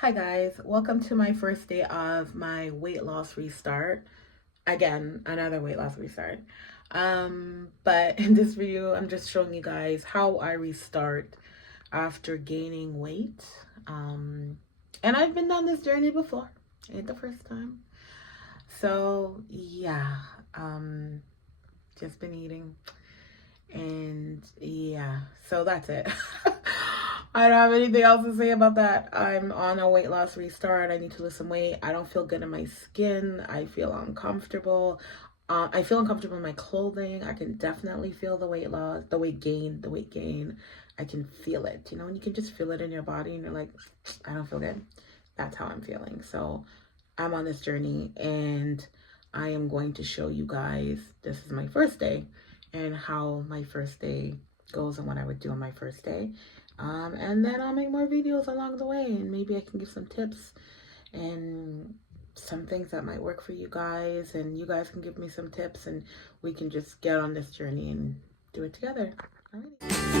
Hi guys, welcome to my first day of my weight loss restart. Again, another weight loss restart. But in this video, I'm just showing you guys how I restart after gaining weight. And I've been on this journey before. Ain't the first time. So yeah, just been eating. And yeah, so that's it. I don't have anything else to say about that. I'm on a weight loss restart. I need to lose some weight. I don't feel good in my skin. I feel uncomfortable. I feel uncomfortable in my clothing. I can definitely feel the weight loss, the weight gain. I can feel it, and you can just feel it in your body and you're like, I don't feel good. That's how I'm feeling. So I'm on this journey and I am going to show you guys, this is my first day and how my first day goes and what I would do on my first day. And then I'll make more videos along the way and maybe I can give some tips and some things that might work for you guys, and you guys can give me some tips and we can just get on this journey and do it together. Alrighty.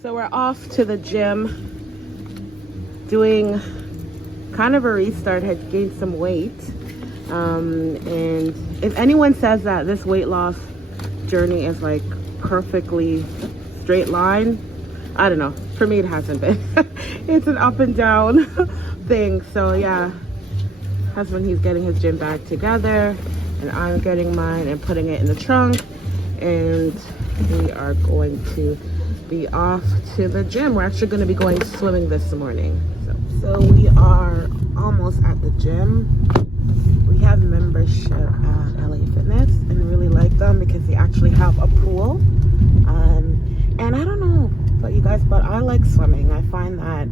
So we're off to the gym doing kind of a restart. Had gained some weight, and if anyone says that this weight loss journey is like perfectly straight line, I don't know. For me it hasn't been. It's an up and down thing. So yeah, husband, he's getting his gym bag together and I'm getting mine and putting it in the trunk, and we are going to be off to the gym. We're actually going to be going swimming this morning. So we are almost at the gym. We have membership at LA Fitness and really like them because they actually have a pool. And I don't know about you guys, but I like swimming. I find that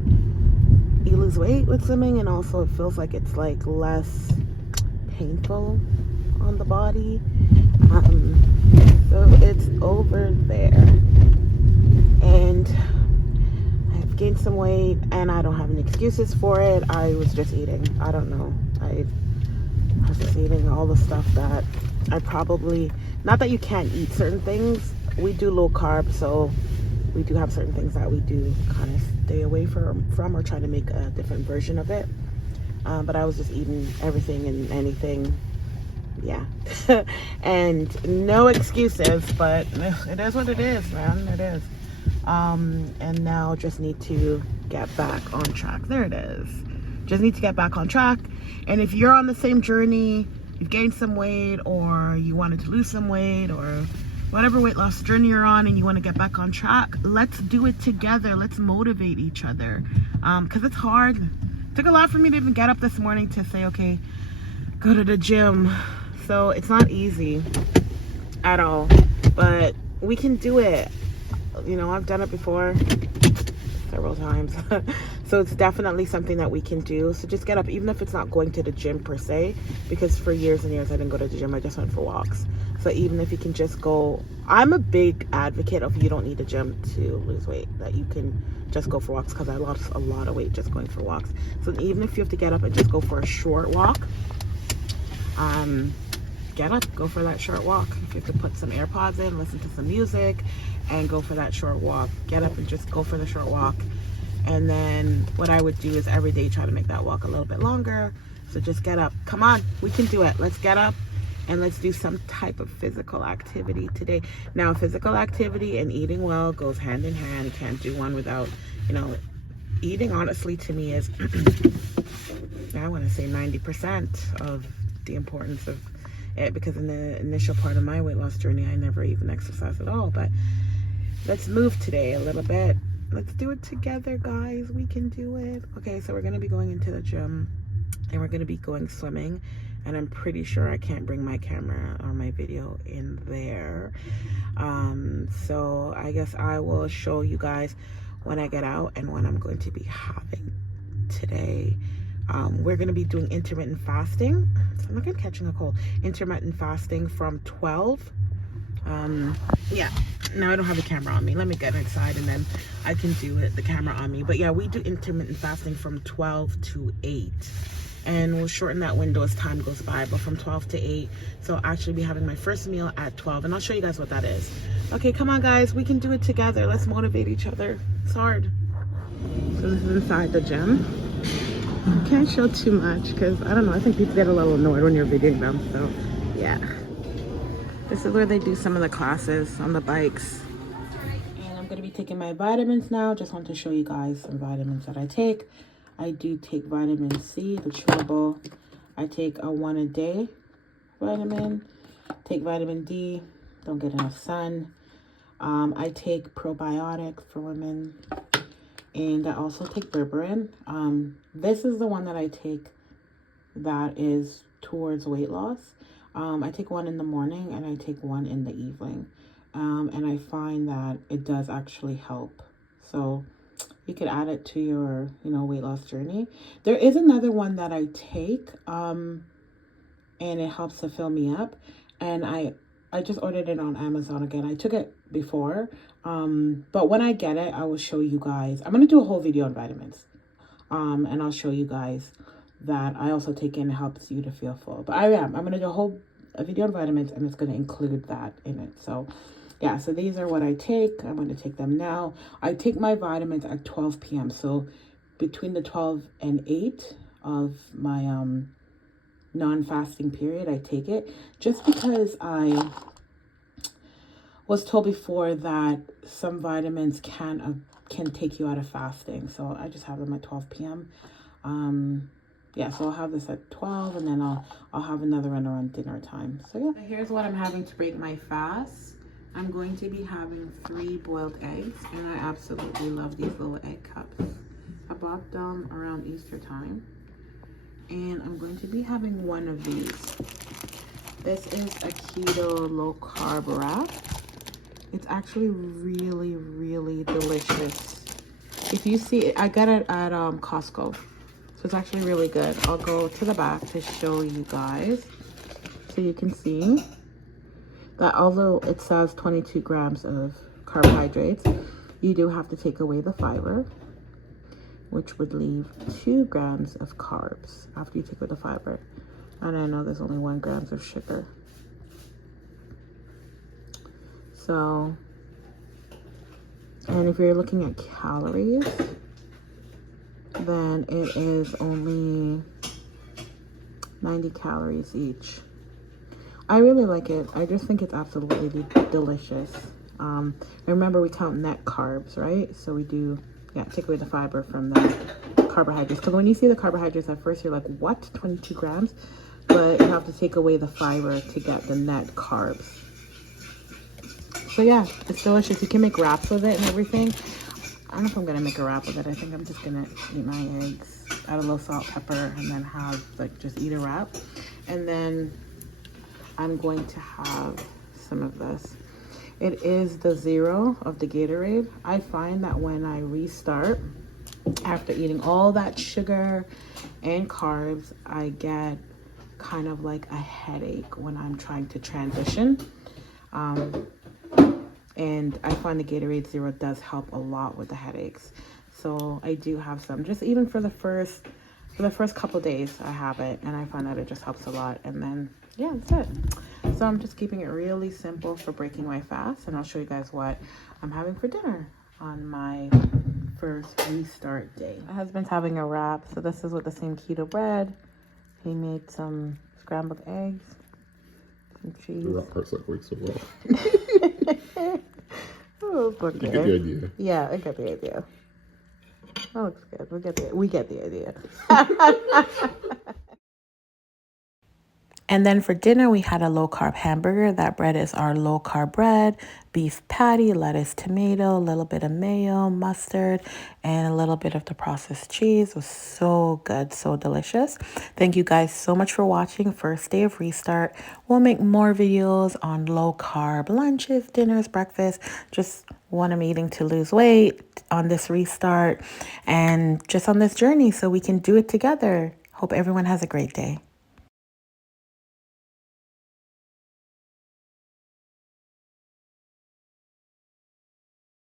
you lose weight with swimming, and also it feels like it's like less painful on the body. So it's over there. And I've gained some weight and I don't have any excuses for it. I was just eating. I don't know. I was just eating all the stuff that I probably, not that you can't eat certain things. We do low carb, so we do have certain things that we do kind of stay away from or try to make a different version of it. But I was just eating everything and anything. Yeah. And no excuses, but it is what it is, man. It is. And now just need to get back on track. There it is. Just need to get back on track. And if you're on the same journey, you've gained some weight, or you wanted to lose some weight, or whatever weight loss journey you're on and you want to get back on track, let's do it together. Let's motivate each other. Because it's hard. It took a lot for me to even get up this morning to say, okay, go to the gym. So it's not easy at all, but we can do it. I've done it before several times. So it's definitely something that we can do. So just get up, even if it's not going to the gym per se, because for years and years I didn't go to the gym. I just went for walks. So even if you can just go, I'm a big advocate of, you don't need a gym to lose weight, that you can just go for walks, because I lost a lot of weight just going for walks. So even if you have to get up and just go for a short walk, get up, go for that short walk. If you have to put some AirPods in, listen to some music and go for that short walk, get up and just go for the short walk. And then what I would do is every day try to make that walk a little bit longer. So just get up. Come on, we can do it. Let's get up and let's do some type of physical activity today. Now, physical activity and eating well goes hand in hand. You can't do one without, eating, honestly, to me is, I want to say 90% of the importance of it, because in the initial part of my weight loss journey, I never even exercised at all. But let's move today a little bit. Let's do it together, guys. We can do it. Okay, so we're going to be going into the gym and we're going to be going swimming, and I'm pretty sure I can't bring my camera or my video in there. So I guess I will show you guys when I get out and what I'm going to be having today. We're going to be doing intermittent fasting. So I'm not catching a cold. Intermittent fasting from 12. Yeah, now I don't have a camera on me. Let me get inside and then I can do it, the camera on me. But yeah, we do intermittent fasting from 12 to 8. and we'll shorten that window as time goes by, but from 12 to 8. So I'll actually be having my first meal at 12, and I'll show you guys what that is. Okay, come on guys, we can do it together. Let's motivate each other. It's hard. So this is inside the gym. Can't show too much because I don't know, I think people get a little annoyed when you're videoing them. So yeah, this is where they do some of the classes on the bikes. And I'm going to be taking my vitamins now. Just want to show you guys some vitamins that I take. I do take vitamin C, the chewable. I take a 1 a day vitamin. Take vitamin D, don't get enough sun. I take probiotic for women. And I also take berberine. This is the one that I take that is towards weight loss. I take one in the morning and I take one in the evening. And I find that it does actually help. So you could add it to your, weight loss journey. There is another one that I take, and it helps to fill me up. And I just ordered it on Amazon again. I took it before, but when I get it, I will show you guys. I'm going to do a whole video on vitamins, and I'll show you guys that I also take it and it helps you to feel full. But I'm going to do a video on vitamins, and it's going to include that in it. So yeah, so these are what I take. I'm going to take them now. I take my vitamins at 12 p.m. So between the 12 and 8 of my non-fasting period, I take it just because I was told before that some vitamins can take you out of fasting. So I just have them at 12 p.m. Yeah, so I'll have this at 12, and then I'll have another one around dinner time. So yeah, here's what I'm having to break my fast. I'm going to be having 3 boiled eggs, and I absolutely love these little egg cups. I bought them around Easter time, and I'm going to be having one of these. This is a keto low carb wrap. It's actually really, really delicious. If you see it, I got it at Costco, so it's actually really good. I'll go to the back to show you guys so you can see that although it says 22 grams of carbohydrates, you do have to take away the fiber, which would leave 2 grams of carbs after you take away the fiber. And I know there's only 1 gram of sugar. So, and if you're looking at calories, then it is only 90 calories each. I really like it. I just think it's absolutely delicious. Remember, we count net carbs, right? So we do, take away the fiber from the carbohydrates. Because when you see the carbohydrates at first, you're like, what? 22 grams? But you have to take away the fiber to get the net carbs. So yeah, it's delicious. You can make wraps with it and everything. I don't know if I'm gonna make a wrap with it. I think I'm just gonna eat my eggs, add a little salt, pepper, and then have just eat a wrap. And then I'm going to have some of this. It is the zero of the Gatorade. I find that when I restart after eating all that sugar and carbs, I get kind of like a headache when I'm trying to transition. And I find the Gatorade Zero does help a lot with the headaches. So I do have some, just even for the first couple days I have it, and I find that it just helps a lot. And then, yeah, that's it. So I'm just keeping it really simple for breaking my fast, and I'll show you guys what I'm having for dinner on my first restart day. My husband's having a wrap, so this is with the same keto bread. He made some scrambled eggs, some cheese. The wrap hurts like way so well. Oh, okay. You get the idea. Yeah, I get the idea. That looks good. We get the idea. And then for dinner, we had a low-carb hamburger. That bread is our low-carb bread, beef patty, lettuce, tomato, a little bit of mayo, mustard, and a little bit of the processed cheese. It was so good, so delicious. Thank you guys so much for watching. First day of Restart. We'll make more videos on low-carb lunches, dinners, breakfast, just what I'm eating to lose weight on this restart and just on this journey so we can do it together. Hope everyone has a great day.